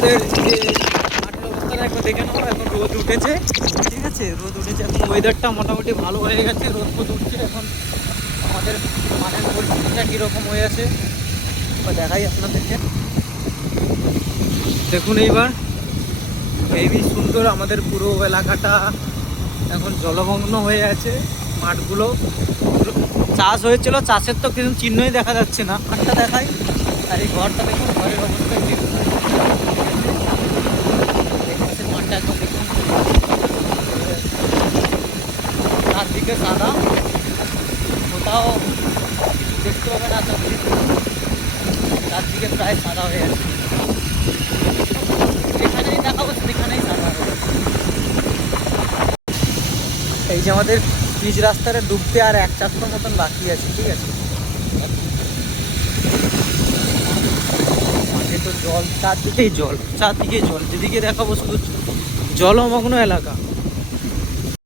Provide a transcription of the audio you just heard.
আমাদের যে মাঠের অবস্থাটা একবার দেখে নেবো। এখন রোদ উঠেছে, ঠিক আছে, রোদ উঠেছে, এখন ওয়েদারটা মোটামুটি ভালো হয়ে গেছে, রোদ ফোদ উঠছে। এখন আমাদের মাঠের পরিস্থিতিটা কীরকম হয়ে আছে দেখাই আপনাদেরকে। দেখুন এইবার হেবি সুন্দর আমাদের পুরো এলাকাটা এখন জলমগ্ন হয়ে আছে। মাঠগুলো চাষ হয়েছিল, চাষের তো কিছু চিহ্নই দেখা যাচ্ছে না। মাঠটা দেখাই, আর এই ঘরটা দেখুন, ঘরের অবস্থায় দেখুন, মাঠটা একদম দেখুন চারদিকে সাদা, কোথাও দেখতে পাবে না, চারদিকে প্রায় সাদা হয়ে আছে। যেখানেই দেখাবো সেখানেই সাদা হয়ে আছে। এই যে আমাদের পিচ রাস্তাটা ডুবতে আর 1-4 মতন বাকি আছে, ঠিক আছে। মাঠে তো জল, চারদিকেই জল, চারদিকে জল, যেদিকে দেখাবো শুধু জলমগ্ন এলাকা।